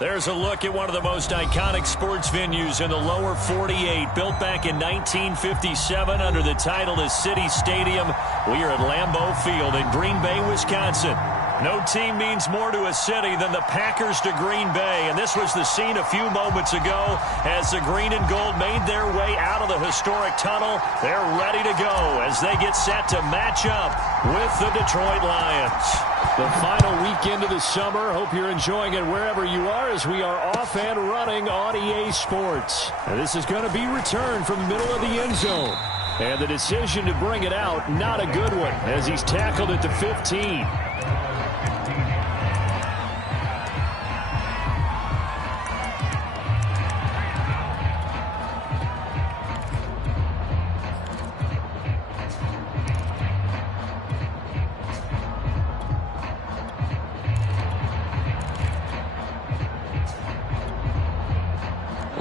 There's a look at one of the most iconic sports venues in the lower 48. Built back in 1957 under the title of City Stadium. We are at Lambeau Field in Green Bay, Wisconsin. No team means more to a city than the Packers to Green Bay. And this was the scene a few moments ago as the green and gold made their way out of the historic tunnel. They're ready to go as they get set to match up with the Detroit Lions. The final weekend of the summer. Hope you're enjoying it wherever you are as we are off and running on EA Sports. And this is going to be returned from the middle of the end zone. And the decision to bring it out, not a good one, as he's tackled at the 15.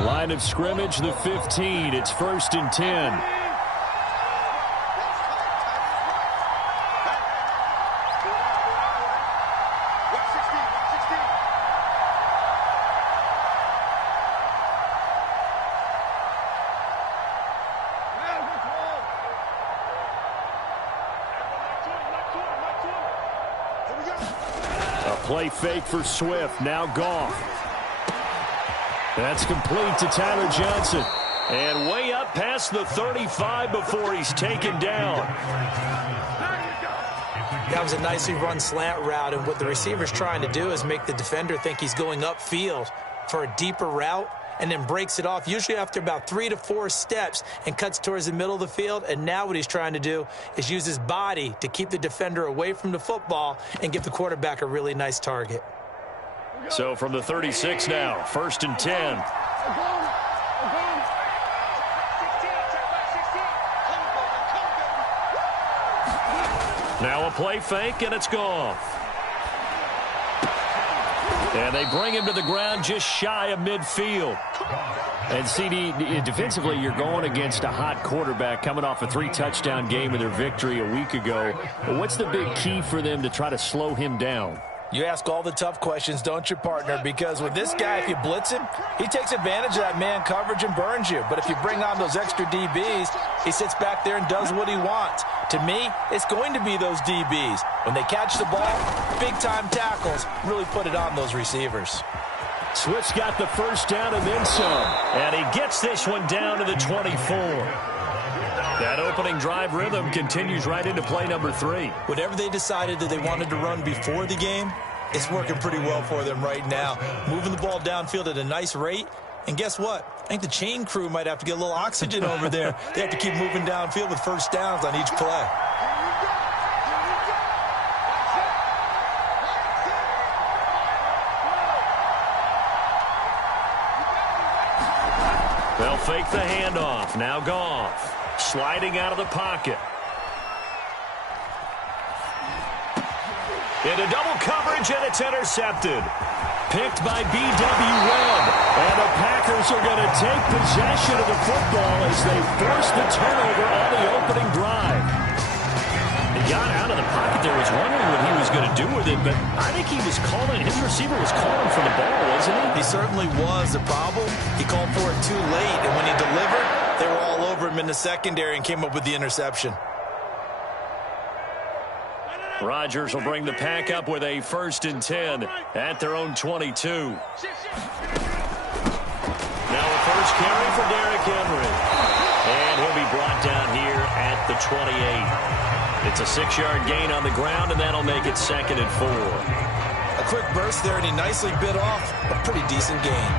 Line of scrimmage, the 15. It's 1st and 10. A play fake for Swift. Now Goff. That's complete to Tyler Johnson. And way up past the 35 before he's taken down. That was a nicely run slant route, and what the receiver's trying to do is make the defender think he's going upfield for a deeper route and then breaks it off, usually after about 3 to 4 steps, and cuts towards the middle of the field. And now what he's trying to do is use his body to keep the defender away from the football and give the quarterback a really nice target. So from the 36 now, 1st and 10. Now a play fake, and it's gone. And they bring him to the ground just shy of midfield. And CD, defensively, you're going against a hot quarterback coming off a 3-touchdown game in their victory a week ago. What's the big key for them to try to slow him down? You ask all the tough questions, don't you, partner? Because with this guy, if you blitz him, he takes advantage of that man coverage and burns you. But if you bring on those extra DBs, he sits back there and does what he wants. To me, it's going to be those DBs. When they catch the ball, big-time tackles really put it on those receivers. Swift's got the first down and then some. And he gets this one down to the 24. That opening drive rhythm continues right into play number 3. Whatever they decided that they wanted to run before the game, it's working pretty well for them right now. Moving the ball downfield at a nice rate. And guess what? I think the chain crew might have to get a little oxygen over there. They have to keep moving downfield with first downs on each play. They'll fake the handoff. Now Goff. Sliding out of the pocket. Into double coverage, and it's intercepted. Picked by B.W. Webb. And the Packers are going to take possession of the football as they force the turnover on the opening drive. He got out of the pocket there, was wondering what he was going to do with it, but I think he was calling, his receiver was calling for the ball, wasn't he? He certainly was. The problem, he called for it too late, and when he delivered, they were all over him in the secondary and came up with the interception. Rodgers will bring the Pack up with a 1st and 10 at their own 22. Now a first carry for Derrick Henry. And he'll be brought down here at the 28. It's a 6-yard gain on the ground, and that'll make it 2nd and 4. A quick burst there, and he nicely bit off a pretty decent gain.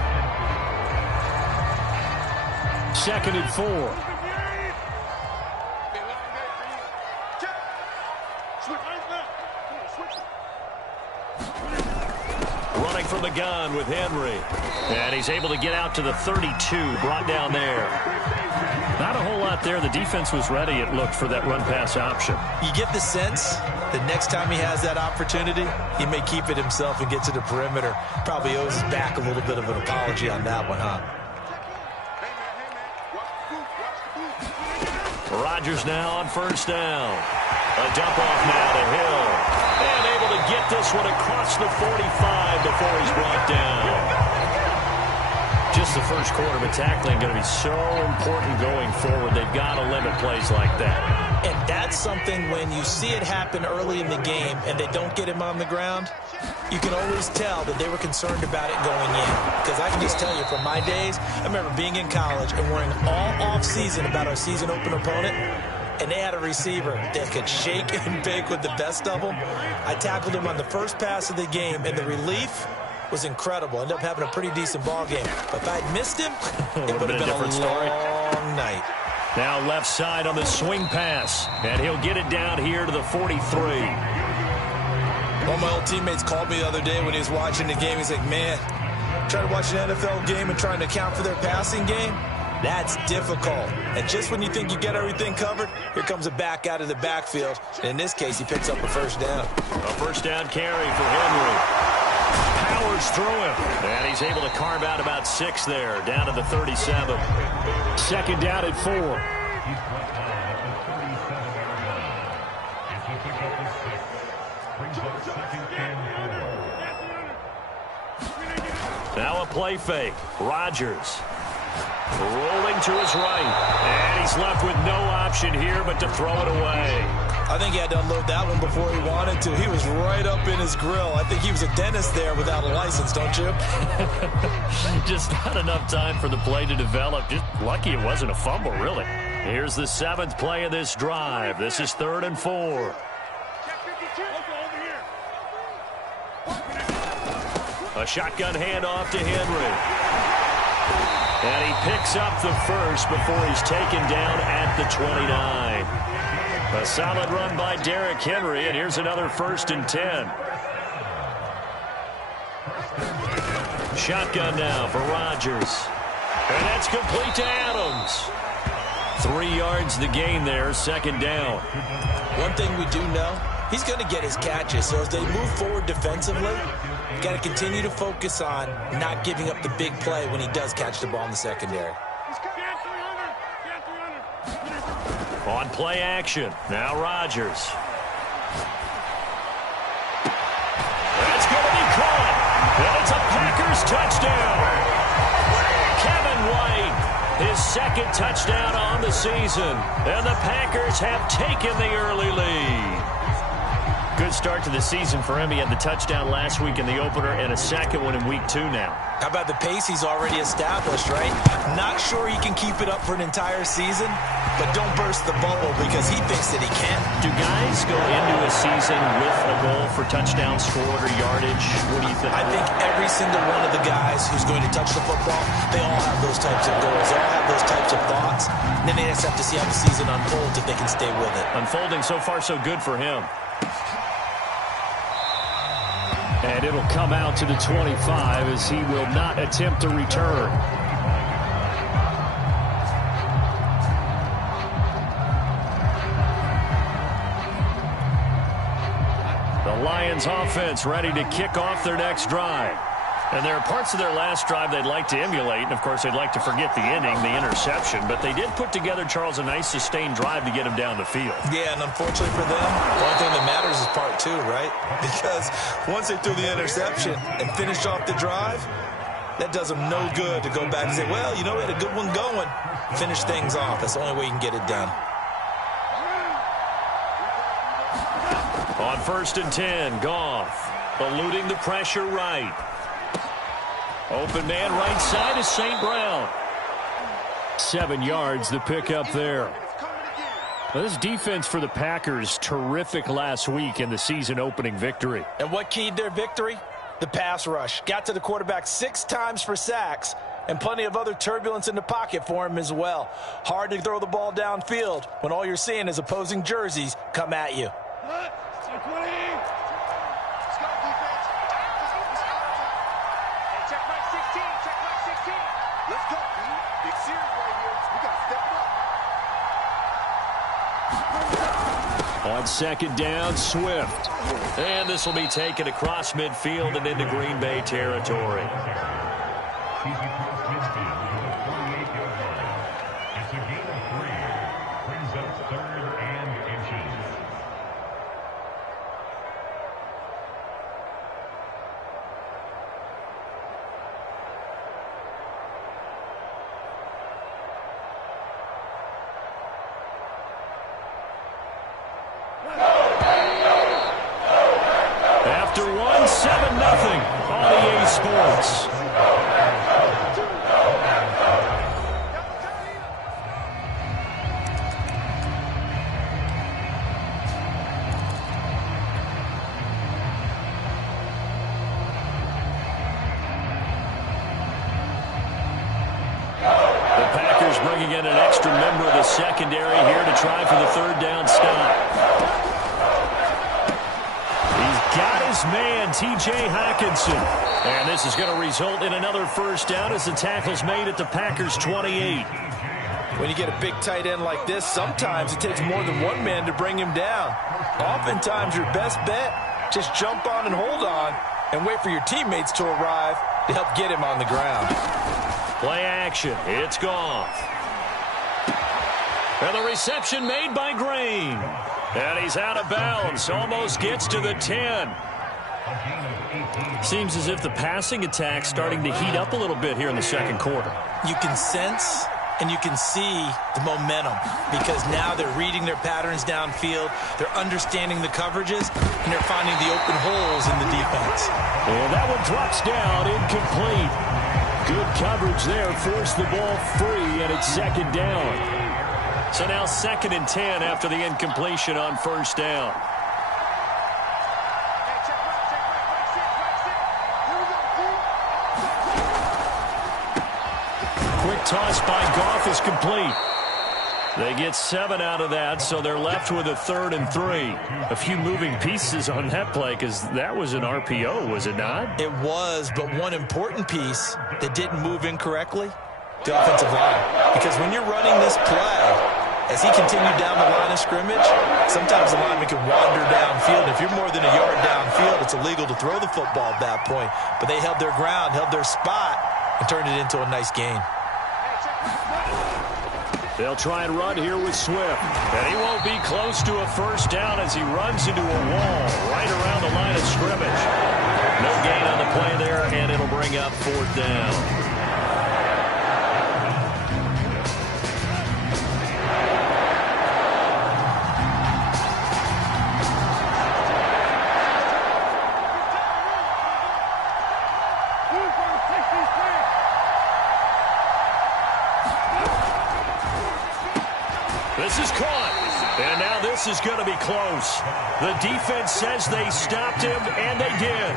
2nd and 4. Running from the gun with Henry. And he's able to get out to the 32, brought down there. Not a whole lot there. The defense was ready, it looked, for that run-pass option. You get the sense that next time he has that opportunity, he may keep it himself and get to the perimeter. Probably owes his back a little bit of an apology on that one, huh? Rodgers now on 1st down. A dump off now to Hill. And able to get this this one across the 45 before he's brought down. Just the first quarter, but tackling going to be so important going forward. They've got to limit plays like that. And that's something when you see it happen early in the game and they don't get him on the ground, you can always tell that they were concerned about it going in. Because I can just tell you from my days, I remember being in college and worrying all off-season about our season open opponent, and they had a receiver that could shake and bake with the best of them. I tackled him on the first pass of the game, and the relief was incredible. Ended up having a pretty decent ball game. But if I'd missed him, it would have been a long night. Now left side on the swing pass, and he'll get it down here to the 43. One of my old teammates called me the other day when he was watching the game. He's like, man, trying to watch an NFL game and trying to account for their passing game, that's difficult. And just when you think you get everything covered, here comes a back out of the backfield. And in this case, he picks up a first down. A first down carry for Henry. Powers through him, and he's able to carve out about 6 there, down to the 37. Second down at 4. Now a play fake. Rodgers rolling to his right, and he's left with no option here but to throw it away. I think he had to unload that one before he wanted to. He was right up in his grill. I think he was a dentist there without a license, don't you? Just not enough time for the play to develop. Just lucky it wasn't a fumble, really. Here's the 7th play of this drive. This is 3rd and 4. A shotgun handoff to Henry. And he picks up the first before he's taken down at the 29. A solid run by Derrick Henry, and here's another 1st and 10. Shotgun now for Rodgers. And that's complete to Adams. 3 yards the gain there, 2nd down. One thing we do know, he's going to get his catches. So as they move forward defensively, you've got to continue to focus on not giving up the big play when he does catch the ball in the secondary. On play action, now Rodgers. That's going to be caught. And it's a Packers touchdown. Kevin White, his 2nd touchdown on the season. And the Packers have taken the early lead. Good start to the season for him. He had the touchdown last week in the opener and a 2nd one in week 2 now. How about the pace he's already established, right? Not sure he can keep it up for an entire season, but don't burst the bubble because he thinks that he can. Do guys go into a season with a goal for touchdown scored or yardage? What do you think? I think every single one of the guys who's going to touch the football, they all have those types of goals. They all have those types of thoughts. And then they just have to see how the season unfolds if they can stay with it. Unfolding so far so good for him. And it'll come out to the 25 as he will not attempt to return. The Lions offense ready to kick off their next drive. And there are parts of their last drive they'd like to emulate. And, of course, they'd like to forget the inning, the interception. But they did put together, Charles, a nice sustained drive to get him down the field. Yeah, and unfortunately for them, the only thing that matters is part 2, right? Because once they threw the interception and finished off the drive, that does them no good to go back and say, well, you know, we had a good one going. Finish things off. That's the only way you can get it done. On 1st and 10, Goff eluding the pressure right. Open man right side is St. Brown. 7 yards the pickup there. Well, this defense for the Packers, terrific last week in the season opening victory. And what keyed their victory? The pass rush. Got to the quarterback 6 times for sacks and plenty of other turbulence in the pocket for him as well. Hard to throw the ball downfield when all you're seeing is opposing jerseys come at you. On 2nd down, Swift. And this will be taken across midfield and into Green Bay territory. 7-0 on EA Sports. Bringing in an extra member of the secondary here to try for the third down stop. He's got his man, T.J. Hockenson. And this is going to result in another first down as the tackle's made at the Packers 28. When you get a big tight end like this, sometimes it takes more than one man to bring him down. Oftentimes, your best bet, just jump on and hold on and wait for your teammates to arrive to help get him on the ground. Play action. It's gone. And the reception made by Green. And he's out of bounds. Almost gets to the 10. Seems as if the passing attack's starting to heat up a little bit here in the second quarter. You can sense and you can see the momentum because now they're reading their patterns downfield, they're understanding the coverages, and they're finding the open holes in the defense. And that one drops down, incomplete. Good coverage there, forced the ball free, and it's second down. So now 2nd and 10 after the incompletion on first down. Quick toss by Goff is complete. They get 7 out of that, so they're left with a 3rd and 3. A few moving pieces on that play because that was an RPO, was it not? It was, but one important piece that didn't move incorrectly, the offensive line. Because when you're running this play, as he continued down the line of scrimmage, sometimes the lineman can wander downfield. If you're more than a yard downfield, it's illegal to throw the football at that point. But they held their ground, held their spot, and turned it into a nice gain. They'll try and run here with Swift. And he won't be close to a first down as he runs into a wall right around the line of scrimmage. No gain on the play there, and it'll bring up 4th down. This is caught, and now this is going to be close. The defense says they stopped him, and they did.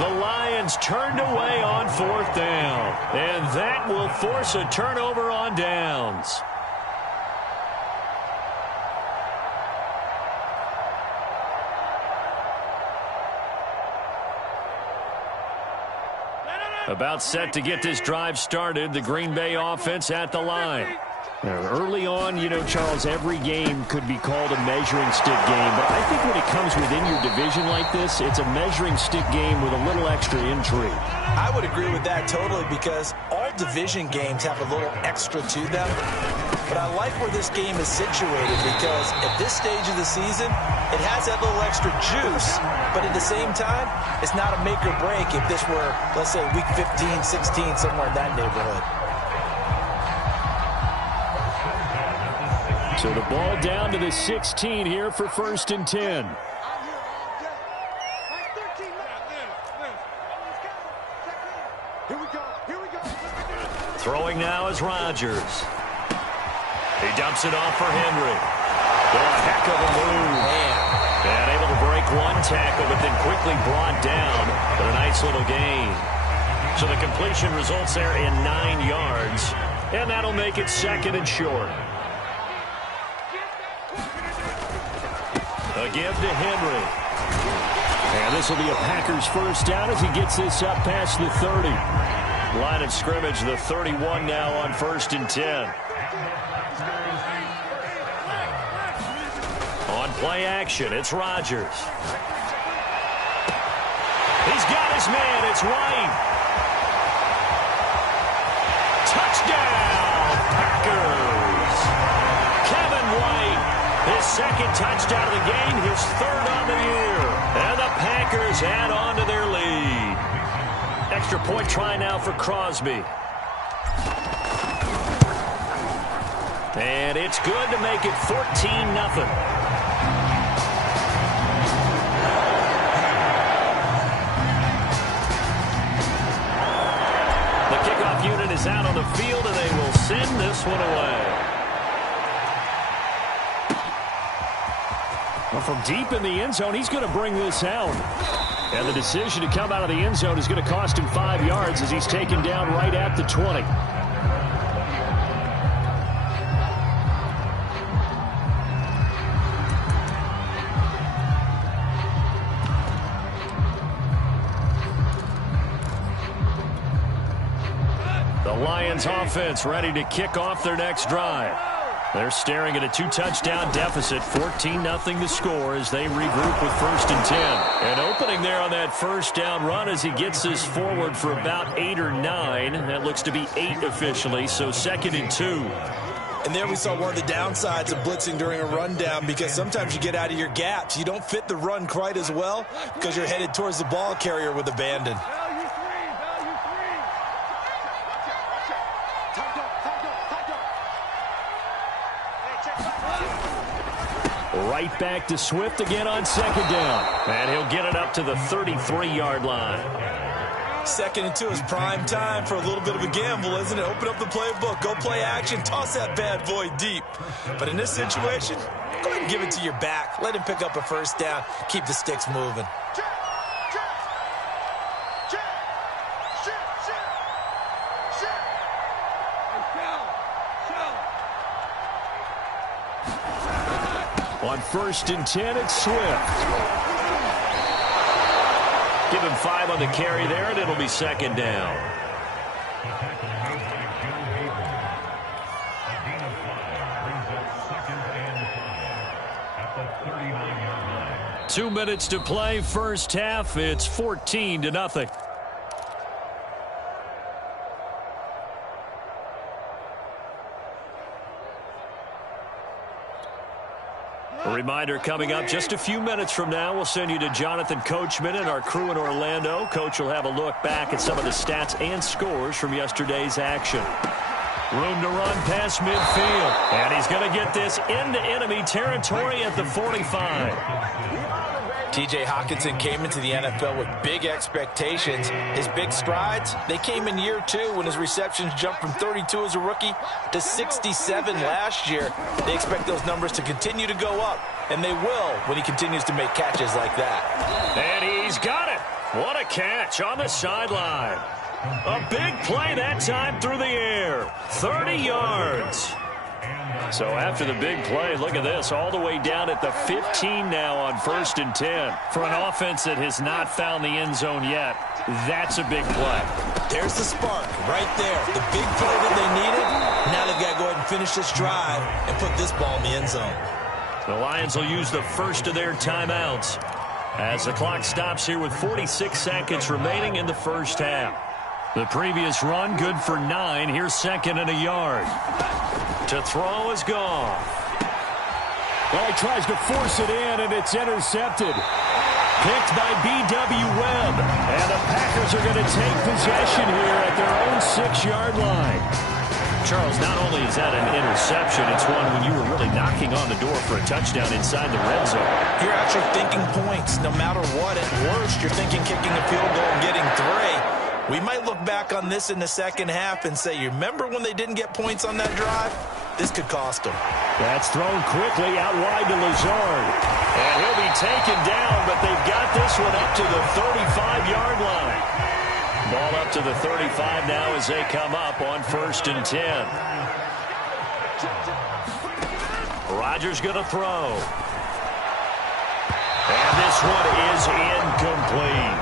The Lions turned away on 4th down, and that will force a turnover on downs. About set to get this drive started, the Green Bay offense at the line. Now, early on, you know, Charles, every game could be called a measuring stick game. But I think when it comes within your division like this, it's a measuring stick game with a little extra intrigue. I would agree with that totally because all division games have a little extra to them. But I like where this game is situated because at this stage of the season, it has that little extra juice. But at the same time, it's not a make or break if this were, let's say, week 15, 16, somewhere in that neighborhood. So the ball down to the 16 here for 1st and 10. Throwing now is Rodgers. He dumps it off for Henry. Oh, a heck of a move. And able to break one tackle, but then quickly brought down. But a nice little gain. So the completion results there in 9 yards. And that'll make it 2nd and short. A give to Henry. And this will be a Packers first down as he gets this up past the 30. Line of scrimmage, the 31 now on 1st and 10. On play action, it's Rodgers. He's got his man, it's White. Touchdown, Packers. Kevin White. His 2nd touchdown of the game, his 3rd on the year. And the Packers add on to their lead. Extra point try now for Crosby. And it's good to make it 14-0. is out on the field, and they will send this one away. Well, from deep in the end zone, he's going to bring this out. And the decision to come out of the end zone is going to cost him 5 yards as he's taken down right at the 20. The Lions offense ready to kick off their next drive. They're staring at a 2-touchdown deficit, 14-0 to score as they regroup with 1st and 10. And opening there on that first down run as he gets this forward for about 8 or 9. That looks to be 8 officially, so 2nd and 2. And there we saw one of the downsides of blitzing during a rundown, because sometimes you get out of your gaps. You don't fit the run quite as well because you're headed towards the ball carrier with abandon. Right back to Swift again on 2nd down. And he'll get it up to the 33-yard line. 2nd and 2 is prime time for a little bit of a gamble, isn't it? Open up the playbook, go play action, toss that bad boy deep. But in this situation, go ahead and give it to your back. Let him pick up a 1st down. Keep the sticks moving. On 1st and 10, it's Swift. Give him 5 on the carry there, and it'll be 2nd down. Two minutes to play, first half. It's 14-0. A reminder coming up just a few minutes from now, we'll send you to Jonathan Coachman and our crew in Orlando. Coach will have a look back at some of the stats and scores from yesterday's action. Room to run past midfield. And he's going to get this into enemy territory at the 45. T.J. Hockenson came into the NFL with big expectations. His big strides, they came in year 2 when his receptions jumped from 32 as a rookie to 67 last year. They expect those numbers to continue to go up, and they will when he continues to make catches like that. And he's got it. What a catch on the sideline. A big play that time through the air. 30 yards. So after the big play, look at this, all the way down at the 15 now on 1st and 10. For an offense that has not found the end zone yet, that's a big play. There's the spark right there. The big play that they needed. Now they've got to go ahead and finish this drive and put this ball in the end zone. The Lions will use the first of their timeouts as the clock stops here with 46 seconds remaining in the first half. The previous run good for 9. Here's 2nd and a yard. To throw is gone. Well, he tries to force it in, and it's intercepted. Picked by B.W. Webb. And the Packers are going to take possession here at their own 6-yard line. Charles, not only is that an interception, it's one when you were really knocking on the door for a touchdown inside the red zone. You're actually thinking points. No matter what, at worst, you're thinking kicking a field goal and getting 3. We might look back on this in the second half and say, you remember when they didn't get points on that drive? This could cost them. That's thrown quickly out wide to Lazard. And he'll be taken down, but they've got this one up to the 35-yard line. Ball up to the 35 now as they come up on 1st and 10. Rodgers going to throw. And this one is incomplete.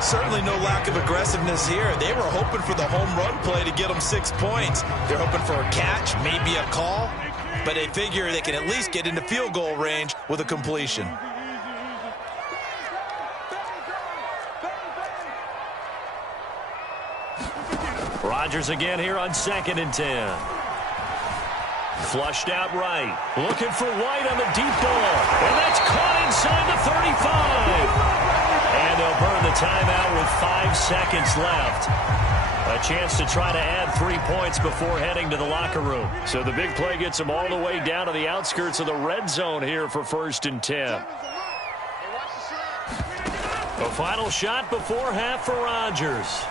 Certainly no lack of aggressiveness here. They were hoping for the home run play to get them 6 points. They're hoping for a catch, maybe a call, but they figure they can at least get into field goal range with a completion. Rodgers again here on 2nd and 10. Flushed out right. Looking for White on the deep ball. And that's caught inside the 35. And they'll burn the timeout with 5 seconds left. A chance to try to add 3 points before heading to the locker room. So the big play gets them all the way down to the outskirts of the red zone here for 1st and 10. A final shot before half for Rodgers.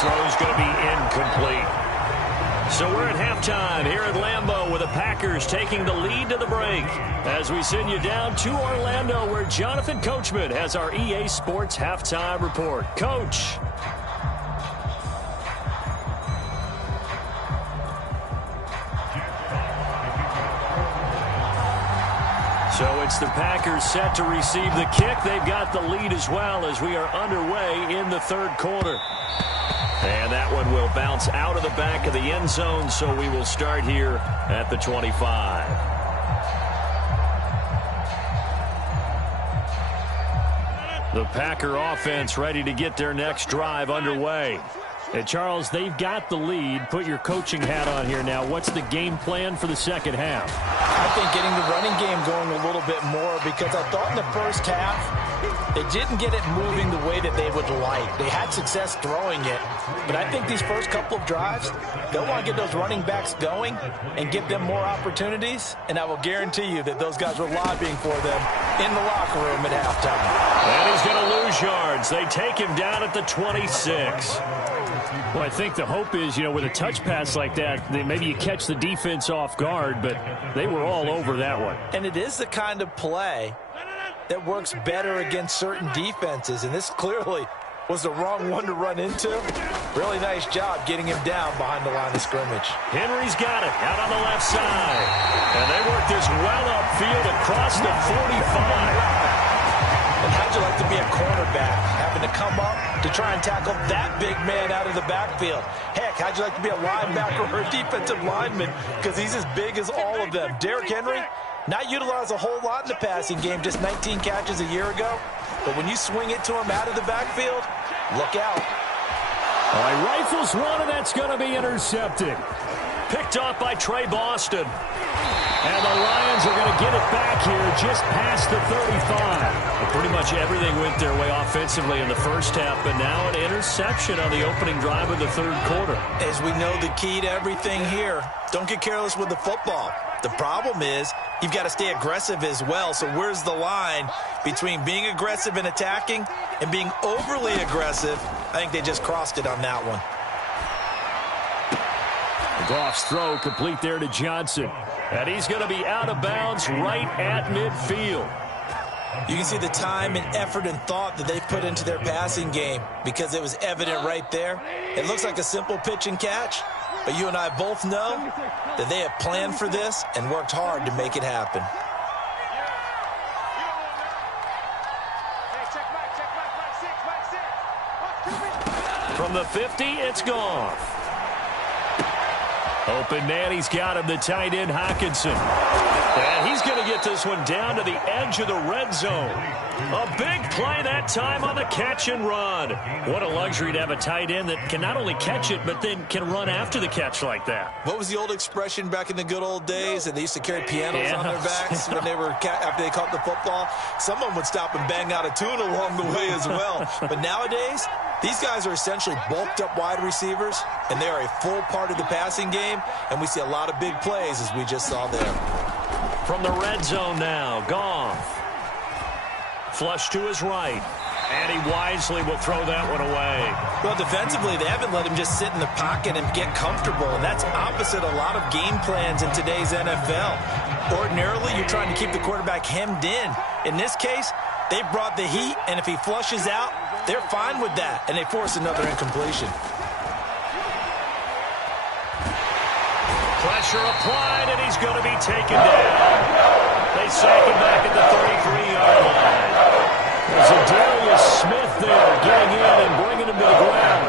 throw is going to be incomplete. So we're at halftime here at Lambeau with the Packers taking the lead to the break as we send you down to Orlando where Jonathan Coachman has our EA Sports halftime report. Coach. So it's the Packers set to receive the kick. They've got the lead as well as we are underway in the third quarter. And that one will bounce out of the back of the end zone, so we will start here at the 25. The Packer offense ready to get their next drive underway. And Charles, they've got the lead. Put your coaching hat on here now. What's the game plan for the second half? I think getting the running game going a little bit more because I thought in the first half they didn't get it moving the way that they would like. They had success throwing it, but I think these first couple of drives, they'll want to get those running backs going and give them more opportunities, and I will guarantee you that those guys were lobbying for them in the locker room at halftime. And he's going to lose yards. They take him down at the 26. Well, I think the hope is, with a touch pass like that, maybe you catch the defense off guard, but they were all over that one. And it is the kind of play that works better against certain defenses, and this clearly was the wrong one to run into. Really nice job getting him down behind the line of scrimmage. Henry's got it out on the left side. And they work this well upfield across the 45. And how'd you like to be a cornerback, having to come up to try and tackle that big man out of the backfield? Heck, how'd you like to be a linebacker or a defensive lineman? Because he's as big as all of them. Derrick Henry, not utilized a whole lot in the passing game, just 19 catches a year ago. But when you swing it to him out of the backfield, look out. All right, rifles one, and that's going to be intercepted. Picked off by Trey Boston. And the Lions are going to get it back here just past the 35. Well, pretty much everything went their way offensively in the first half, but now an interception on the opening drive of the third quarter. As we know, the key to everything here, don't get careless with the football. The problem is you've got to stay aggressive as well. So where's the line between being aggressive and attacking and being overly aggressive? I think they just crossed it on that one. Goff's throw complete there to Johnson. And he's going to be out of bounds right at midfield. You can see the time and effort and thought that they put into their passing game because it was evident right there. It looks like a simple pitch and catch, but you and I both know that they have planned for this and worked hard to make it happen. From the 50, it's Goff. Open man, he's got him, the tight end, Hockenson. And he's going to get this one down to the edge of the red zone. A big play that time on the catch and run. What a luxury to have a tight end that can not only catch it, but then can run after the catch like that. What was the old expression back in the good old days? And they used to carry pianos on their backs when they were after they caught the football. Someone would stop and bang out a tune along the way as well. But nowadays, these guys are essentially bulked up wide receivers, and they are a full part of the passing game, and we see a lot of big plays as we just saw there. From the red zone now, Goff. Flush to his right, and he wisely will throw that one away. Well, defensively, they haven't let him just sit in the pocket and get comfortable, and that's opposite a lot of game plans in today's NFL. Ordinarily, you're trying to keep the quarterback hemmed in. In this case, they brought the heat, and if he flushes out, they're fine with that, and they force another incompletion. Pressure applied, and he's going to be taken down. They sack him back at the 33-yard line. There's a Darius Smith there getting in and bringing him to the ground.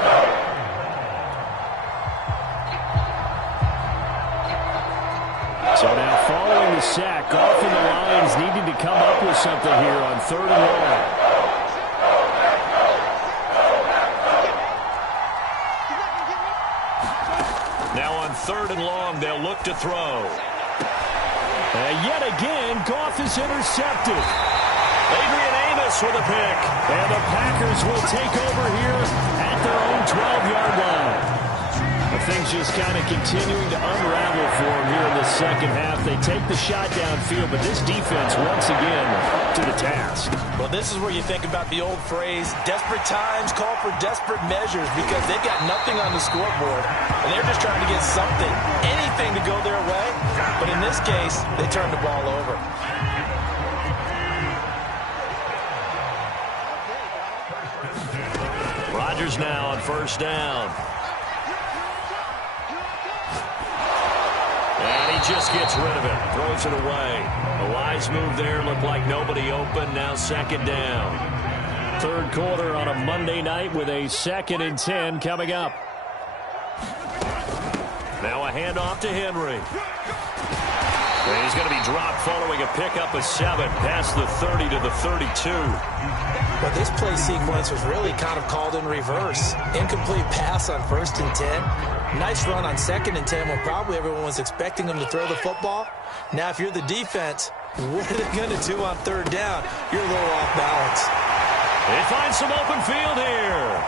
So now following the sack, Goff and the Lions needing to come up with something here on 3rd and long. Now on 3rd and long, they'll look to throw. And yet again, Goff is intercepted. Adrian Amos with a pick. And the Packers will take over here at their own 12-yard line. A things just kind of continuing to unravel for them here in the second half. They take the shot downfield, but this defense once again to the task. Well, this is where you think about the old phrase, desperate times call for desperate measures, because they've got nothing on the scoreboard, and they're just trying to get something, anything to go their way. But in this case, they turn the ball over. Rodgers now on first down. And he just gets rid of it. Throws it away. A wise move there. Looked like nobody open. Now second down. Third quarter on a Monday night with a 2nd and 10 coming up. Now a handoff to Henry. And he's going to be dropped following a pickup of 7 past the 30 to the 32. But this play sequence was really kind of called in reverse. Incomplete pass on 1st and 10. Nice run on 2nd and 10 when probably everyone was expecting him to throw the football. Now, if you're the defense, what are they going to do on 3rd down? You're a little off balance. They find some open field here.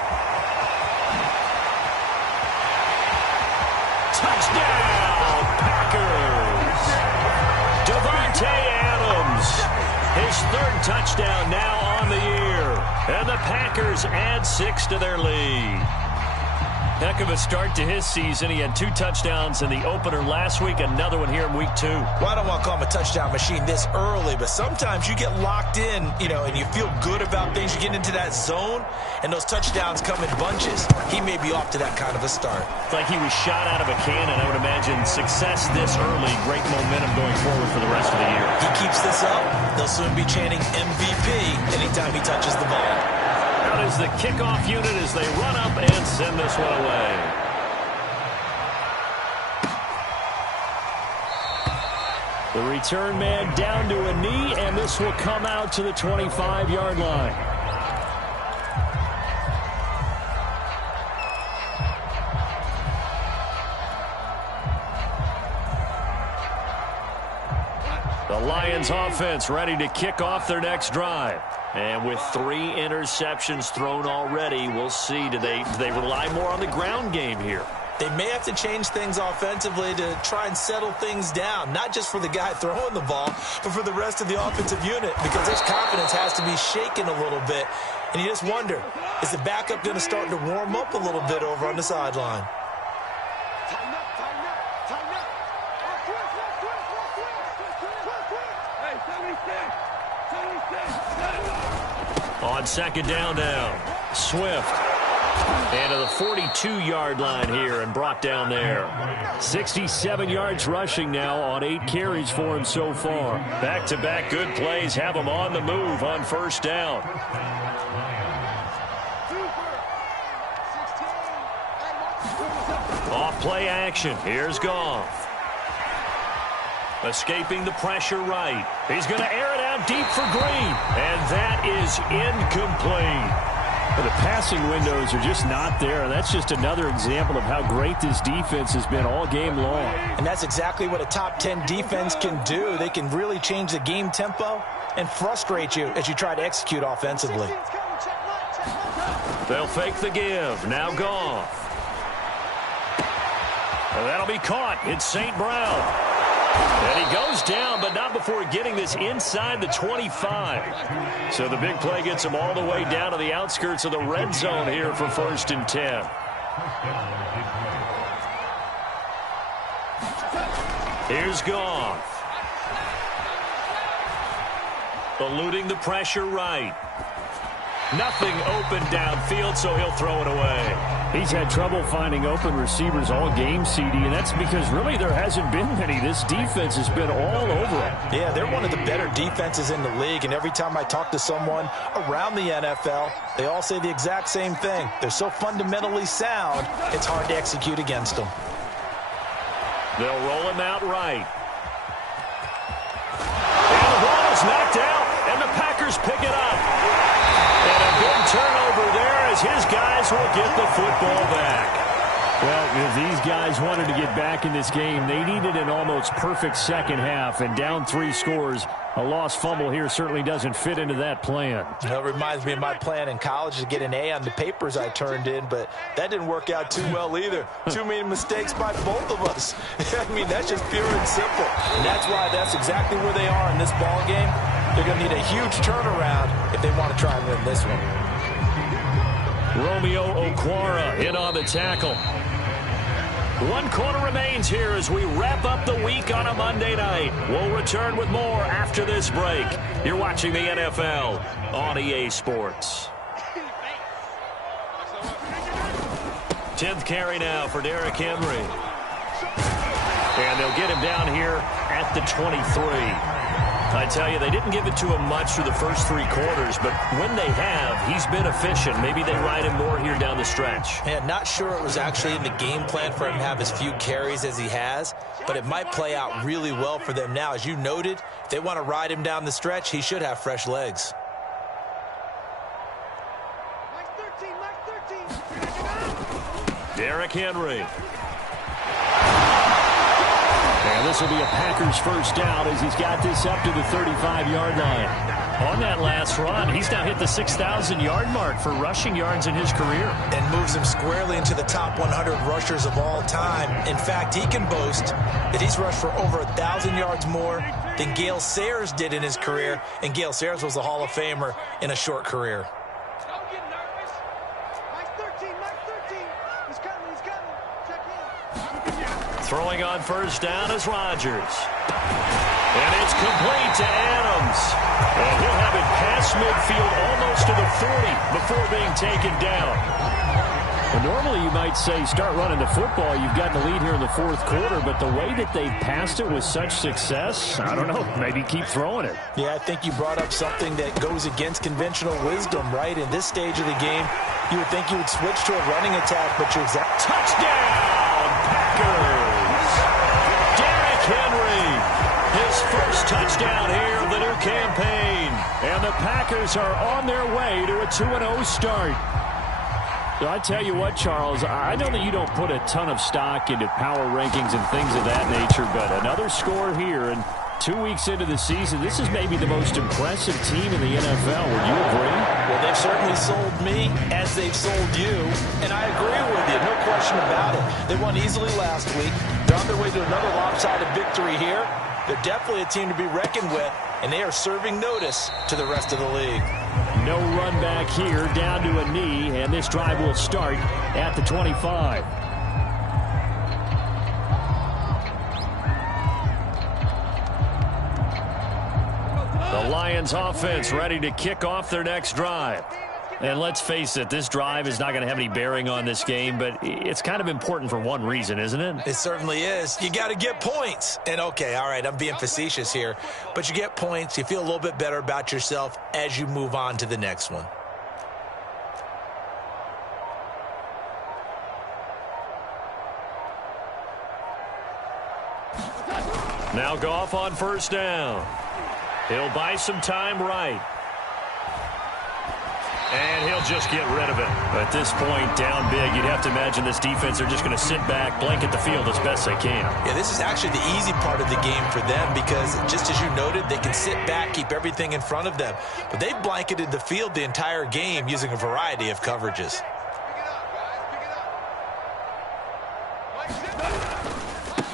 Touchdown, Packers. Devontae Adams. His 3rd touchdown now on the year. And the Packers add 6 to their lead. Heck of a start to his season. He had 2 touchdowns in the opener last week, another one here in week 2. Well, I don't want to call him a touchdown machine this early, but sometimes you get locked in, and you feel good about things. You get into that zone, and those touchdowns come in bunches. He may be off to that kind of a start. It's like he was shot out of a cannon. I would imagine success this early, great momentum going forward for the rest of the year. He keeps this up, they'll soon be chanting MVP anytime he touches the ball. Out is the kickoff unit as they run up and send this one away. The return man down to a knee, and this will come out to the 25-yard line. The Lions offense ready to kick off their next drive. And with 3 interceptions thrown already, we'll see. Do they rely more on the ground game here? They may have to change things offensively to try and settle things down, not just for the guy throwing the ball, but for the rest of the offensive unit, because his confidence has to be shaken a little bit. And you just wonder, is the backup going to start to warm up a little bit over on the sideline? On 2nd down now, Swift. And to the 42-yard line here and brought down there. 67 yards rushing now on 8 carries for him so far. Back-to-back good plays have him on the move on 1st down. Off play action. Here's Goff. Escaping the pressure right. He's going to air it out deep for Green. And that is incomplete. Well, the passing windows are just not there. And that's just another example of how great this defense has been all game long. And that's exactly what a top 10 defense can do. They can really change the game tempo and frustrate you as you try to execute offensively. They'll fake the give. Now Goff. And that'll be caught. It's St. Brown. And he goes down, but not before getting this inside the 25. So the big play gets him all the way down to the outskirts of the red zone here for 1st and 10. Here's Goff. Eluding the pressure right. Nothing open downfield, so he'll throw it away. He's had trouble finding open receivers all game, CD, and that's because really there hasn't been many. This defense has been all over him. Yeah, they're one of the better defenses in the league, and every time I talk to someone around the NFL, they all say the exact same thing. They're so fundamentally sound, it's hard to execute against them. They'll roll him out right. And the ball is knocked out, and the Packers pick it up. And a big turnover there as his guys will get the football back. Well, if these guys wanted to get back in this game, they needed an almost perfect second half, and down 3 scores. A lost fumble here certainly doesn't fit into that plan. You know, it reminds me of my plan in college to get an A on the papers I turned in, but that didn't work out too well either. Too many mistakes by both of us. I mean, that's just pure and simple. And that's why that's exactly where they are in this ball game. They're going to need a huge turnaround if they want to try and win this one. Romeo Okwara in on the tackle. 1 quarter remains here as we wrap up the week on a Monday night. We'll return with more after this break. You're watching the NFL on EA Sports. 10th carry now for Derrick Henry. And they'll get him down here at the 23. I tell you, they didn't give it to him much through the first 3 quarters, but when they have, he's been efficient. Maybe they ride him more here down the stretch. Yeah, not sure it was actually in the game plan for him to have as few carries as he has, but it might play out really well for them now. As you noted, if they want to ride him down the stretch, he should have fresh legs. Derrick Henry. And this will be a Packers first down as he's got this up to the 35-yard line. On that last run, he's now hit the 6,000-yard mark for rushing yards in his career. And moves him squarely into the top 100 rushers of all time. In fact, he can boast that he's rushed for over 1,000 yards more than Gale Sayers did in his career. And Gale Sayers was a Hall of Famer in a short career. Throwing on first down is Rodgers. And it's complete to Adams. And he'll have it past midfield almost to the 40 before being taken down. Well, normally you might say start running the football. You've got the lead here in the 4th quarter, but the way that they've passed it with such success, I don't know, maybe keep throwing it. Yeah, I think you brought up something that goes against conventional wisdom, right? In this stage of the game, you would think you would switch to a running attack, but you're exact. Touchdown, Packers! Henry, his first touchdown here of the new campaign. And the Packers are on their way to a 2-0 start. So I tell you what, Charles, I know that you don't put a ton of stock into power rankings and things of that nature, but another score here, and 2 weeks into the season, this is maybe the most impressive team in the NFL. Would you agree? Well, they've certainly sold me as they've sold you, and I agree with you, no question about it. They won easily last week. They're on their way to another lopsided victory here. They're definitely a team to be reckoned with, and they are serving notice to the rest of the league. No run back here, down to a knee, and this drive will start at the 25. The Lions offense ready to kick off their next drive. And let's face it, this drive is not going to have any bearing on this game, but it's kind of important for one reason, isn't it? It certainly is. You got to get points. And, okay, all right, I'm being facetious here. But you get points. You feel a little bit better about yourself as you move on to the next one. Now Goff on first down. He'll buy some time right. And he'll just get rid of it. At this point, down big, you'd have to imagine this defense are just going to sit back, blanket the field as best they can. Yeah, this is actually the easy part of the game for them because, just as you noted, they can sit back, keep everything in front of them. But they've blanketed the field the entire game using a variety of coverages.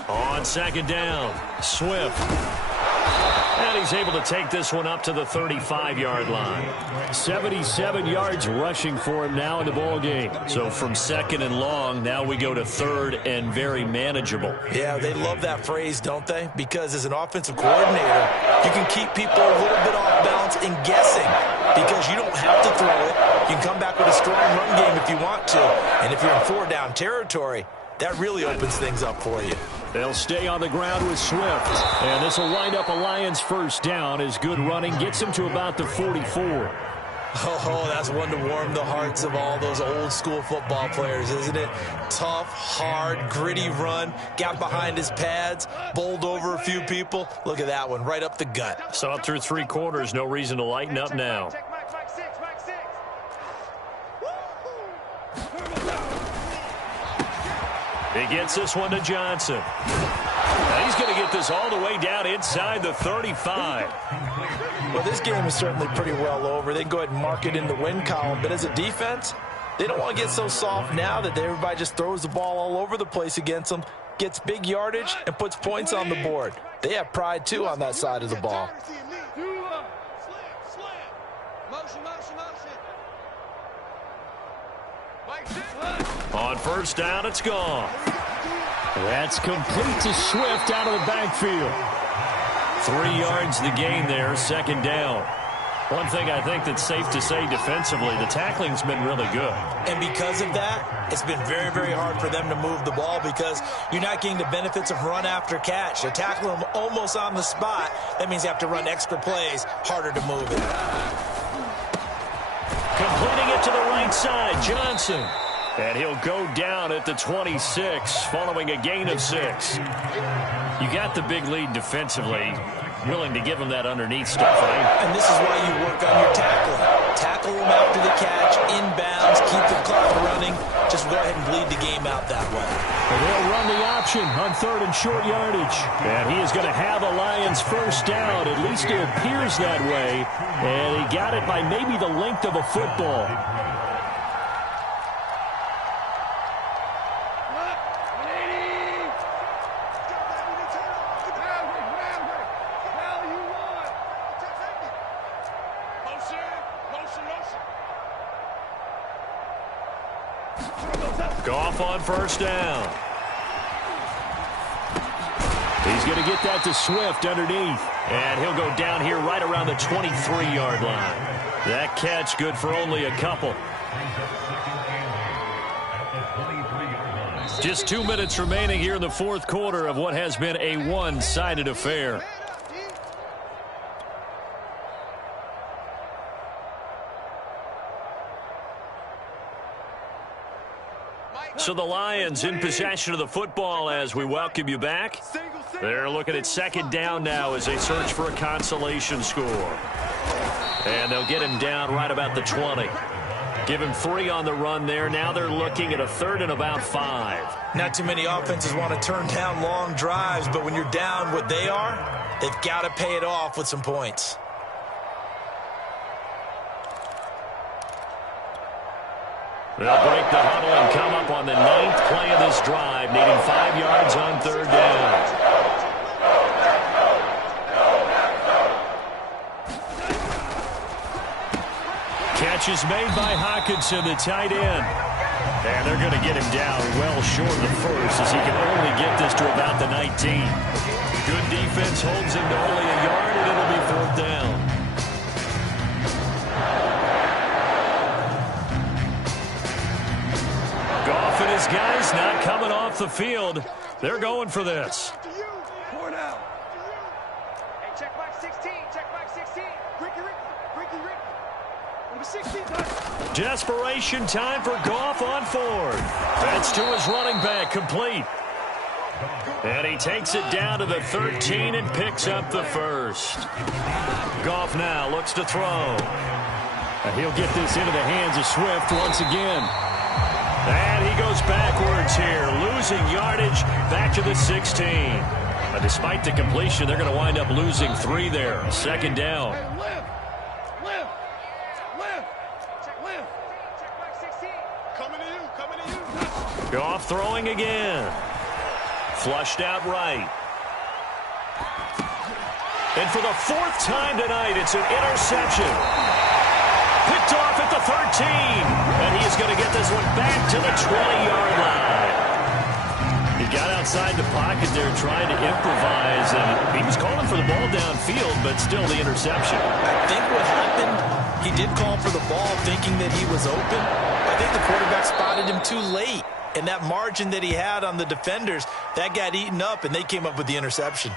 On second down, Swift. And he's able to take this one up to the 35-yard line. 77 yards rushing for him now in the ball game. So from second and long, now we go to third and very manageable. Yeah, they love that phrase, don't they? Because as an offensive coordinator, you can keep people a little bit off balance and guessing because you don't have to throw it. You can come back with a strong run game if you want to. And if you're in four-down territory, that really opens things up for you. They'll stay on the ground with Swift. And this will wind up a Lions first down as good running gets him to about the 44. Oh, that's one to warm the hearts of all those old-school football players, isn't it? Tough, hard, gritty run, got behind his pads, bowled over a few people. Look at that one, right up the gut. So up through 3 quarters, no reason to lighten up now. He gets this one to Johnson. Now he's going to get this all the way down inside the 35. Well, this game is certainly pretty well over. They can go ahead and mark it in the win column. But as a defense, they don't want to get so soft now that everybody just throws the ball all over the place against them, gets big yardage, and puts points on the board. They have pride, too, on that side of the ball. On first down, it's gone. That's complete to Swift out of the backfield. 3 yards the gain there, second down. One thing I think that's safe to say defensively, the tackling's been really good. And because of that, it's been very, very hard for them to move the ball because you're not getting the benefits of run after catch. They're tackling them almost on the spot. That means you have to run extra plays, harder to move it. Completing it to the right side, Johnson. And he'll go down at the 26 following a gain of 6. You got the big lead defensively. Willing to give him that underneath stuff, right? And this is why you work on your tackling. Tackle them after the catch, inbounds, keep the clock running. Just go ahead and bleed the game out that way. And they'll run the option on 3rd and short yardage. And he is going to have a Lions first down. At least it appears that way. And he got it by maybe the length of a football. Goff on first down. He's going to get that to Swift underneath. And he'll go down here right around the 23-yard line. That catch good for only a couple. Just 2 minutes remaining here in the fourth quarter of what has been a one-sided affair. So the Lions in possession of the football as we welcome you back. They're looking at second down now as they search for a consolation score. And they'll get him down right about the 20. Give him 3 on the run there. Now they're looking at a 3rd and about 5. Not too many offenses want to turn down long drives, but when you're down what they are, they've got to pay it off with some points. They'll break the huddle and come up on the 9th play of this drive, needing 5 yards on 3rd down. Catch is made by Hawkinson, the tight end. And they're going to get him down well short of the first as he can only get this to about the 19. Good defense holds him to only a yard, and it'll be 4th down. Goff and his guys not coming off the field. They're going for this. Check back 16. Check back 16. Ricky. Number 16. Desperation time for Goff on 4th. That's to his running back, complete. And he takes it down to the 13 and picks up the first. Goff now looks to throw. And he'll get this into the hands of Swift once again. And he goes backwards here, losing yardage back to the 16. Despite the completion, they're going to wind up losing 3 there. 2nd down. Goff throwing again. Flushed out right. And for the 4th time tonight, it's an interception. Picked off at the 13. And he's going to get this one back to the 20-yard line. He got outside the pocket there trying to improvise, and he was calling for the ball downfield, but still the interception. I think what happened, he did call for the ball thinking that he was open. I think the quarterback spotted him too late, and that margin that he had on the defenders, that got eaten up, and they came up with the interception.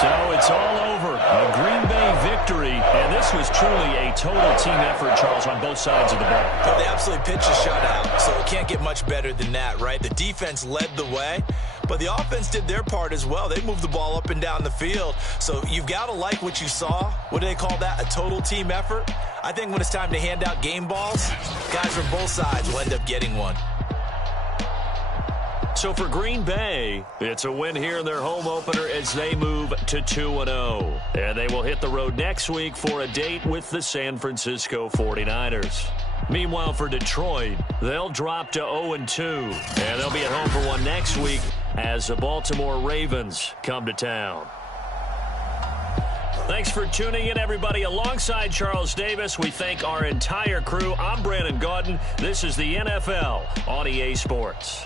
So it's all over. A Green Bay victory, and this was truly a total team effort, Charles, on both sides of the ball. Oh, they absolutely pitched a shutout, so it can't get much better than that, right? The defense led the way, but the offense did their part as well. They moved the ball up and down the field, so you've got to like what you saw. What do they call that? A total team effort? I think when it's time to hand out game balls, guys from both sides will end up getting one. So for Green Bay, it's a win here in their home opener as they move to 2-0. And they will hit the road next week for a date with the San Francisco 49ers. Meanwhile, for Detroit, they'll drop to 0-2. And they'll be at home for one next week as the Baltimore Ravens come to town. Thanks for tuning in, everybody. Alongside Charles Davis, we thank our entire crew. I'm Brandon Gaudin. This is the NFL on EA Sports.